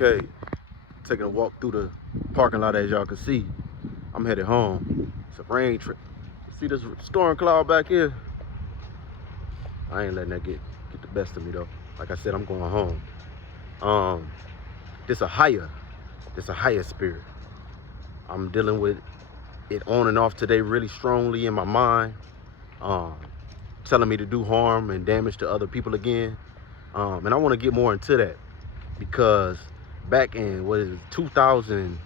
Okay, taking a walk through the parking lot. As y'all can see, I'm headed home. It's a rain trip. See this storm cloud back here? I ain't letting that get the best of me though. Like I said, I'm going home. This Ahâyâh. This Ahâyâh spirit. I'm dealing with it on and off today really strongly in my mind. Telling me to do harm and damage to other people again. And I want to get more into that because back in, what is it, 2000,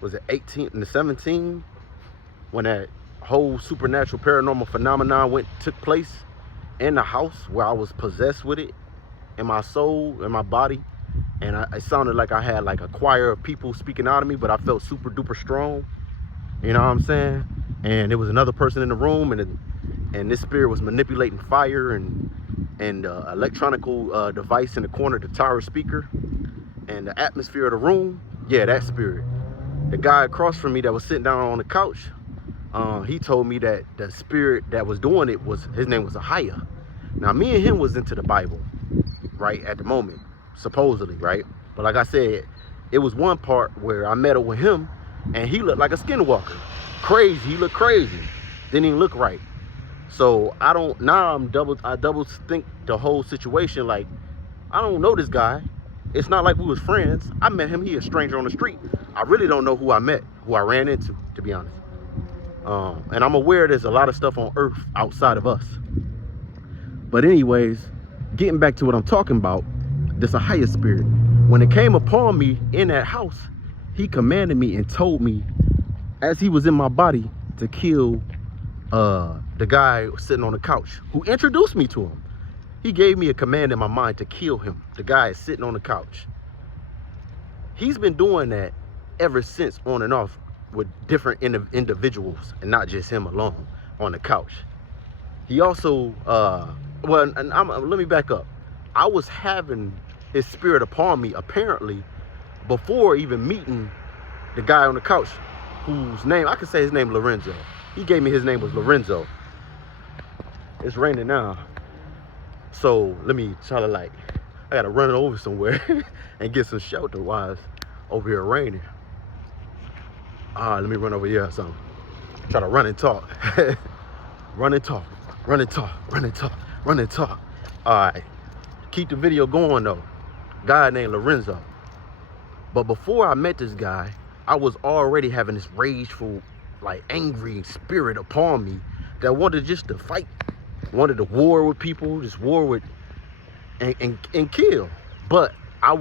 was it 18 and 17, when that whole supernatural paranormal phenomenon took place in the house where I was possessed with it in my soul, in my body, and it sounded like I had like a choir of people speaking out of me, but I felt super duper strong, you know what I'm saying? And there was another person in the room, and this spirit was manipulating fire and electronical device in the corner, the tower speaker, and the atmosphere of the room. Yeah, that spirit. The guy across from me that was sitting down on the couch, he told me that the spirit that was doing it his name was Ahâyâh. Now, me and him was into the Bible, right, at the moment, supposedly, right? But like I said, it was one part where I met up with him, and he looked like a skinwalker. Crazy, he looked crazy. Didn't even look right. So I double think the whole situation. Like, I don't know this guy. It's not like we was friends. I met him, he a stranger on the street. I really don't know who I met, who I ran into, to be honest. And I'm aware there's a lot of stuff on earth outside of us. But anyways, getting back to what I'm talking about, this Ahâyâh spirit, when it came upon me in that house, he commanded me and told me, as he was in my body, to kill the guy sitting on the couch who introduced me to him. He gave me a command in my mind to kill him. The guy is sitting on the couch. He's been doing that ever since, on and off, with different individuals, and not just him alone on the couch. He also, let me back up. I was having his spirit upon me, apparently, before even meeting the guy on the couch, whose name, I could say his name, Lorenzo. He gave me his name was Lorenzo. It's raining now. So let me try to, like, I gotta run it over somewhere and get some shelter while it's over here raining. Let me run over here or something. Try to run and talk. Run and talk, run and talk, run and talk, run and talk. All right, keep the video going though. Guy named Lorenzo. But before I met this guy, I was already having this rageful, like, angry spirit upon me that wanted just to fight, wanted to war with people, just war with and kill. But I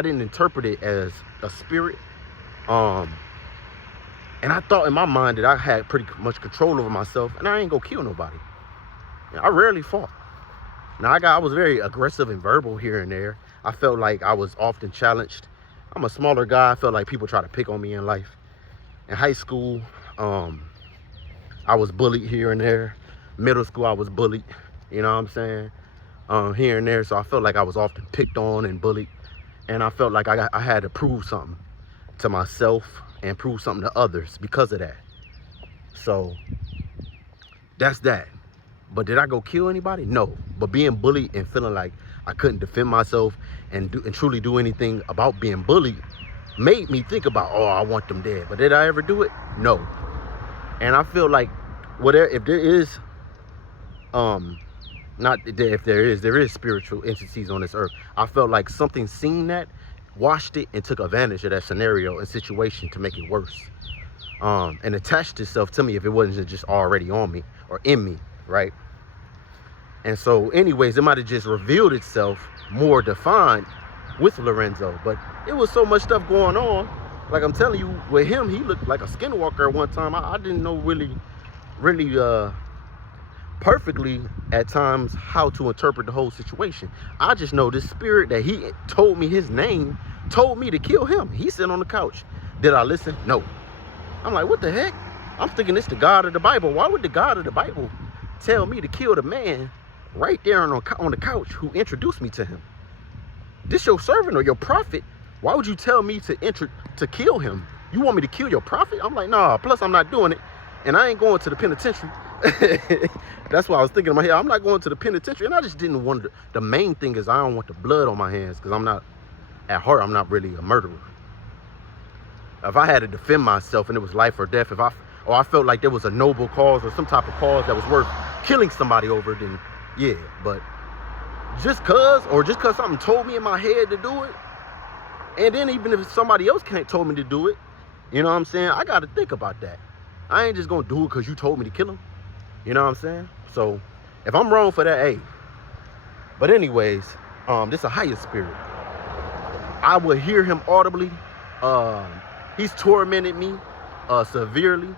didn't interpret it as a spirit. And I thought in my mind that I had pretty much control over myself, and I ain't gonna kill nobody. I rarely fought. Now I was very aggressive and verbal here and there. I felt like I was often challenged. I'm a smaller guy. I felt like people try to pick on me in life. In high school, I was bullied here and there. Middle school, I was bullied, you know what I'm saying? Here and there. So I felt like I was often picked on and bullied. And I felt like I had to prove something to myself and prove something to others because of that. So that's that. But did I go kill anybody? No. But being bullied and feeling like I couldn't defend myself and truly do anything about being bullied made me think about, oh, I want them dead. But did I ever do it? No. And I feel like if there is there is spiritual entities on this earth, I felt like something seen that, washed it, and took advantage of that scenario and situation to make it worse, and attached itself to me if it wasn't just already on me or in me, right? And so anyways, it might have just revealed itself more defined with Lorenzo, but it was so much stuff going on. Like I'm telling you, with him, he looked like a skinwalker at one time. I didn't know really perfectly at times how to interpret the whole situation. I just know this spirit that he told me his name told me to kill him. He's sitting on the couch. Did I listen? No. I'm like, what the heck? I'm thinking it's the God of the Bible. Why would the God of the Bible tell me to kill the man right there on the couch who introduced me to him? This your servant or your prophet? Why would you tell me to kill him? You want me to kill your prophet? I'm like, nah, plus I'm not doing it. And I ain't going to the penitentiary. That's what I was thinking in my head. I'm not going to the penitentiary. And I just didn't want the main thing is I don't want the blood on my hands, because I'm not at heart, I'm not really a murderer. If I had to defend myself and it was life or death, or I felt like there was a noble cause or some type of cause that was worth killing somebody over, then yeah. But just cause something told me in my head to do it, and then even if somebody else can't told me to do it, you know what I'm saying? I got to think about that. I ain't just gonna do it because you told me to kill him. You know what I'm saying? So if I'm wrong for that, hey. But anyways, this Ahâyâh spirit. I would hear him audibly. He's tormented me severely.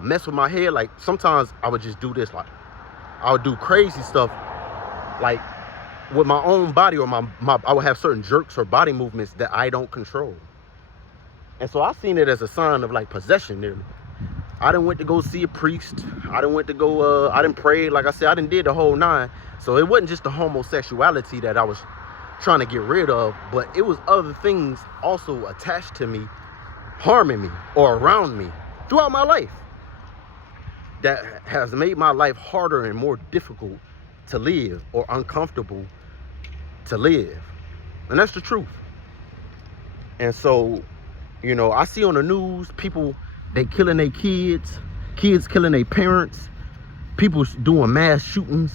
Mess with my head. Like sometimes I would just do this. Like I would do crazy stuff, like with my own body, or I would have certain jerks or body movements that I don't control. And so I seen it as a sign of like possession nearly. I done went to go see a priest. I done went to go, I done prayed. Like I said, I done did the whole 9. So it wasn't just the homosexuality that I was trying to get rid of, but it was other things also attached to me, harming me or around me throughout my life, that has made my life harder and more difficult to live, or uncomfortable to live. And that's the truth. And so, you know, I see on the news people, they killing their kids killing their parents, people doing mass shootings,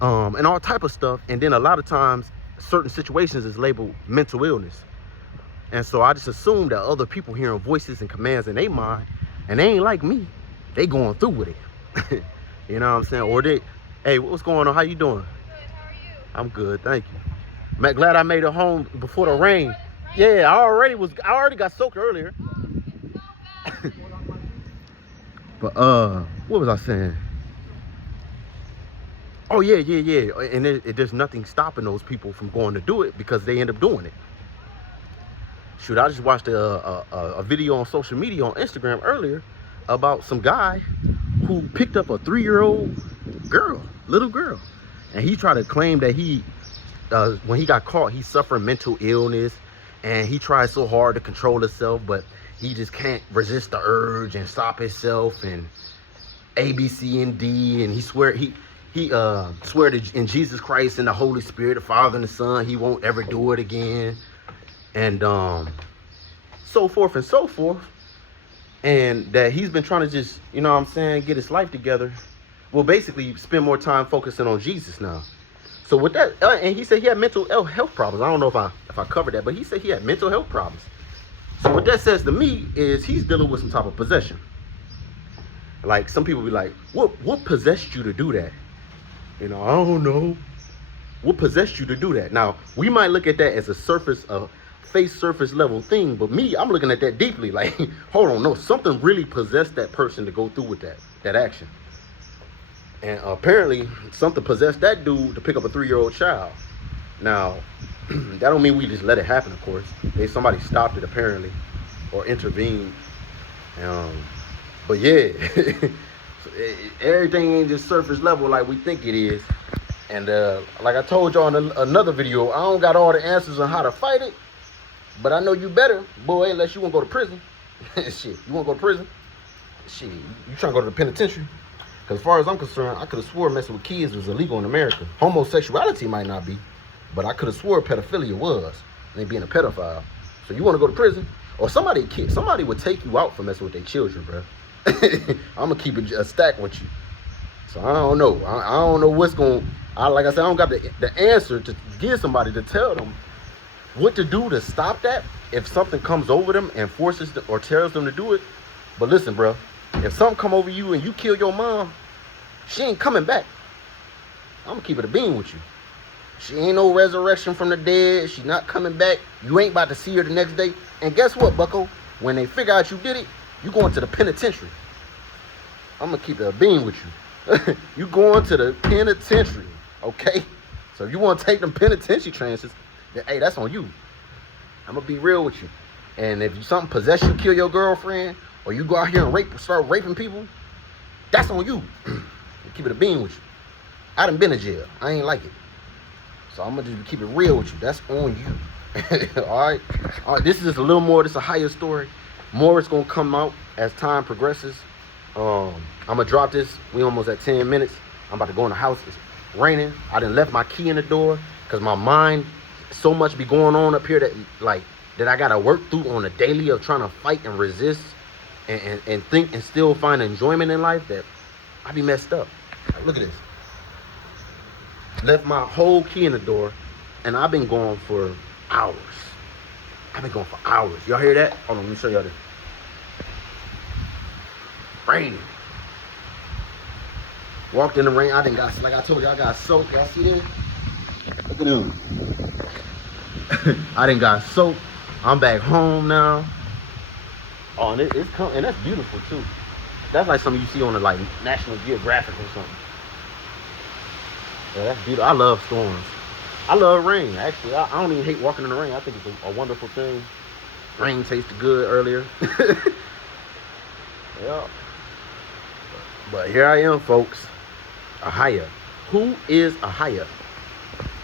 and all type of stuff. And then a lot of times certain situations is labeled mental illness. And so I just assume that other people hearing voices and commands in their mind, and they ain't like me, they going through with it. You know what I'm saying? Or they, hey, what's going on? How you doing? Good, how are you? I'm good, thank you. I'm glad I made it home before the rain. Yeah, I already got soaked earlier. But what was I saying? Oh yeah. And there's nothing stopping those people from going to do it, because they end up doing it. Shoot, I just watched a video on social media on Instagram earlier about some guy who picked up a 3-year-old little girl, and he tried to claim that when he got caught, he's suffering mental illness, and he tried so hard to control himself, but he just can't resist the urge and stop himself, and A, B, C, and D, and he swear in Jesus Christ and the Holy Spirit, the Father and the Son, he won't ever do it again, and so forth and so forth. And that he's been trying to just, you know what I'm saying, get his life together. Well, basically spend more time focusing on Jesus now. So with that, and he said he had mental health problems. I don't know if I covered that, but he said he had mental health problems. So what that says to me is he's dealing with some type of possession. Like some people be like, what possessed you to do that? You know, I don't know. What possessed you to do that? Now, we might look at that as a surface level thing, but me, I'm looking at that deeply. Like, hold on, no, something really possessed that person to go through with that action. And apparently something possessed that dude to pick up a 3-year-old child. Now, that don't mean we just let it happen, of course. Somebody stopped it apparently, or intervened. But yeah, everything ain't just surface level like we think it is. And like I told y'all in another video, I don't got all the answers on how to fight it, but I know you better, boy, unless you want to go to prison. Shit, you want to go to prison? Shit, you trying to go to the penitentiary? Because as far as I'm concerned, I could have swore messing with kids was illegal in America. Homosexuality might not be, but I could have swore pedophilia was, and being a pedophile. So you want to go to prison? Or somebody would take you out for messing with their children, bro. I'm going to keep it a stack with you. So I don't know. I don't know what's going on. Like I said, I don't got the answer to give somebody to tell them what to do to stop that if something comes over them and forces them or tells them to do it. But listen, bro, if something come over you and you kill your mom, she ain't coming back. I'm gonna keep it a bean with you. She ain't no resurrection from the dead. She not coming back. You ain't about to see her the next day. And guess what, bucko? When they figure out you did it, you going to the penitentiary. I'm gonna keep it a bean with you. You going to the penitentiary, okay? So if you want to take them penitentiary chances, then hey, that's on you. I'm gonna be real with you. And if something possess you, kill your girlfriend, or you go out here and start raping people, that's on you. Keep it a bean with you. I done been in jail. I ain't like it. So I'm gonna just keep it real with you. That's on you. All right. This is just a little more. This is a higher story. More is gonna come out as time progresses. I'm gonna drop this. We almost at 10 minutes. I'm about to go in the house. It's raining. I done left my key in the door because my mind so much be going on up here that like that I gotta work through on a daily of trying to fight and resist and think and still find enjoyment in life that I be messed up. Like, look at this. Left my whole key in the door and I've been going for hours. I've been going for hours. Y'all hear that? Hold on, let me show y'all this. Raining. Walked in the rain. I didn't got, like I told you, I got soaked. Y'all see this? Look at them. I didn't got soaked. I'm back home now. Oh, and and that's beautiful too. That's like something you see on the like National Geographic or something. Yeah, that's beautiful. I love storms. I love rain. Actually, I don't even hate walking in the rain. I think it's a wonderful thing. Rain tasted good earlier. Yeah. But here I am, folks. Ahâyâh. Who is Ahâyâh?